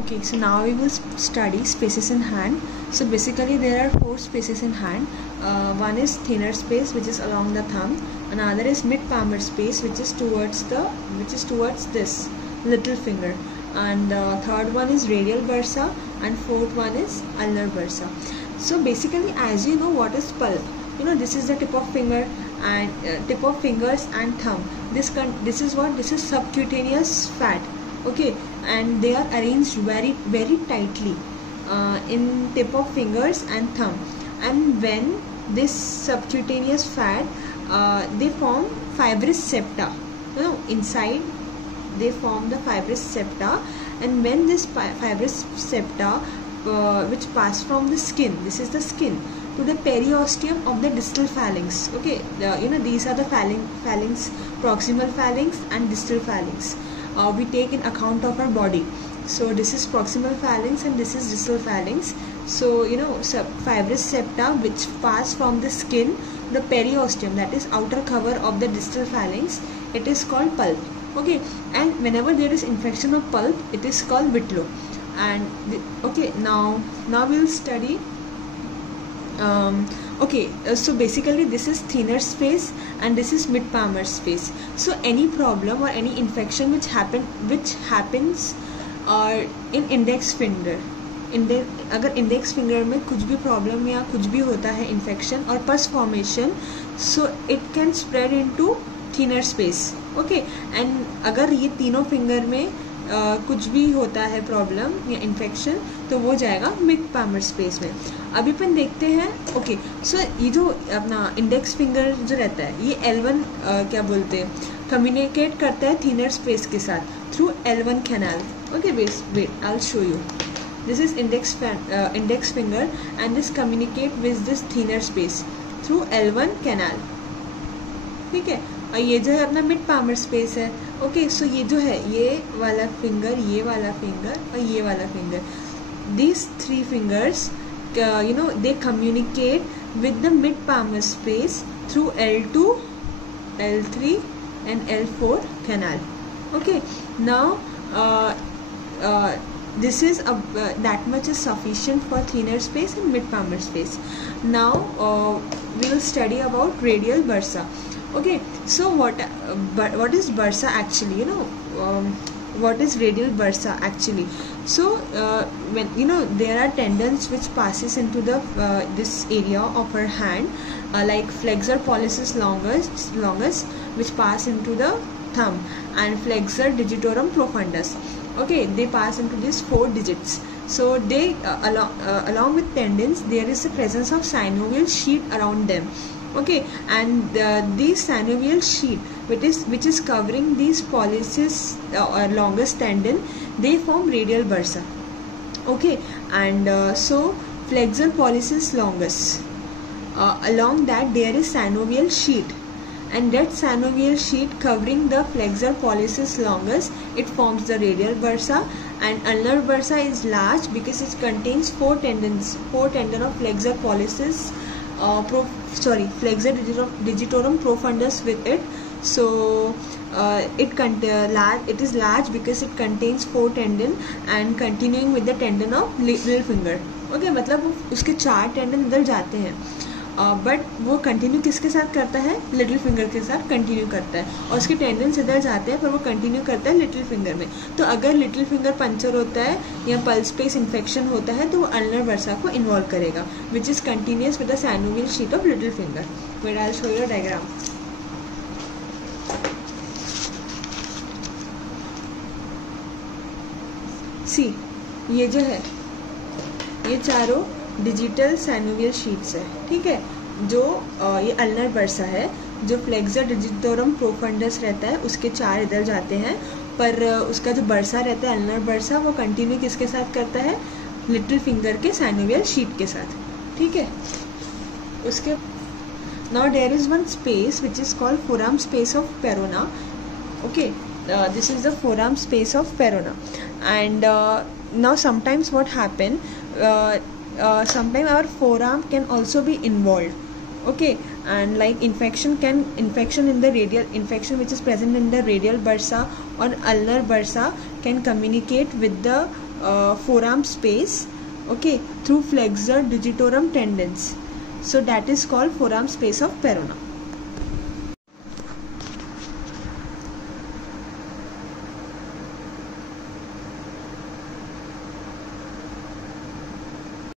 Okay, so now we will study spaces in hand. So basically there are four spaces in hand. One is thenar space, which is along the thumb. Another is mid-palmar space, which is towards this little finger. And third one is radial bursa, and fourth one is ulnar bursa. So basically, as you know, what is pulp? You know, this is the tip of finger and tip of fingers and thumb. This is subcutaneous fat. Okay, and they are arranged very tightly in tip of fingers and thumb. And when this subcutaneous fat they form fibrous septa, you know, inside they form the fibrous septa. And when this fibrous septa which pass from the skin, this is the skin, to the periosteum of the distal phalanx. Okay, you know, these are the phalanx, proximal phalanx and distal phalanx. We take in account of our body. So this is proximal phalanx and this is distal phalanx. So you know, fibrous septa which pass from the skin to the periosteum, that is outer cover of the distal phalanx, it is called pulp. Okay, and whenever there is infection of pulp, it is called Whitlow. And okay, now we will study. So basically this is thenar space and this is mid-palmar space. So any problem or any infection which happens in index finger, अगर index finger में कुछ भी problem या कुछ भी होता है infection और pus formation, so it can spread into thinner space. Okay, and अगर ये तीनों फिंगर में कुछ भी होता है प्रॉब्लम या इन्फेक्शन, तो वो जाएगा मिड-पामर स्पेस में. अभी अपन देखते हैं. ओके, सो ये जो अपना इंडेक्स फिंगर जो रहता है, ये L1 क्या बोलते हैं, कम्युनिकेट करता है थिनर स्पेस के साथ through L1 canal. Okay, wait I will show you. This is index finger and this communicate with this thinner space through L1 canal. ठीक है, और ये जो है अपना मिड पामर स्पेस है. ओके, सो ये जो है, ये वाला फिंगर, ये वाला फिंगर और ये वाला finger, these three fingers you know, they communicate with the mid palmar space through L2, L3 and L4 canal. Okay, now this is that much is sufficient for thinner space and mid-palmar space. Now we will study about radial bursa. Okay, so what is bursa actually? You know, what is radial bursa actually? So when you know, there are tendons which passes into the this area of our hand, like flexor pollicis longus which pass into the thumb, and flexor digitorum profundus. Okay, they pass into these 4 digits. So they along with tendons, there is the presence of synovial sheet around them. Okay, and this synovial sheet which is covering these pollicis or longus tendon, they form radial bursa. Okay, and so flexor pollicis longus, along that there is synovial sheet, and that synovial sheet covering the flexor pollicis longus, it forms the radial bursa. And ulnar bursa is large because it contains 4 tendon of flexor pollicis flexor digitorum profundus with it. So it is large because it contains 4 tendon and continuing with the tendon of little finger. Okay, मतलब उसके 4 tendon इधर जाते हैं, but वो continue किसके साथ करता है, लिटिल फिंगर के साथ कंटिन्यू करता है, और उसके टेंडेंस इधर जाते हैं पर वो कंटिन्यू करता है लिटिल फिंगर में. तो अगर लिटिल फिंगर पंचर होता है या पल्स स्पेस इन्फेक्शन होता है, तो वो अल्नर बर्सा को इन्वॉल्व करेगा, which is continuous with the synovial sheath of little finger. Where I will show you diagram. See, ये जो है, ये चारों डिजिटल साइनोवियल शीट्स है. ठीक है, जो ये अल्नर बर्सा है, जो फ्लेक्सर डिजिटोरम प्रोफंडस रहता है, उसके 4 इधर जाते हैं, पर उसका जो बर्सा रहता है, अल्नर बर्सा, वो कंटिन्यू किसके साथ करता है, लिटिल फिंगर के साइनोवियल शीट के साथ. ठीक है, उसके now there is one space which is called forearm space of Parona. Okay, this is the forearm space of Perona. And now sometimes what happen, sometimes our forearm can also be involved. Okay, and like infection in the radial, infection which is present in the radial bursa or ulnar bursa can communicate with the forearm space, okay, through flexor digitorum tendons. So that is called forearm space of Perona.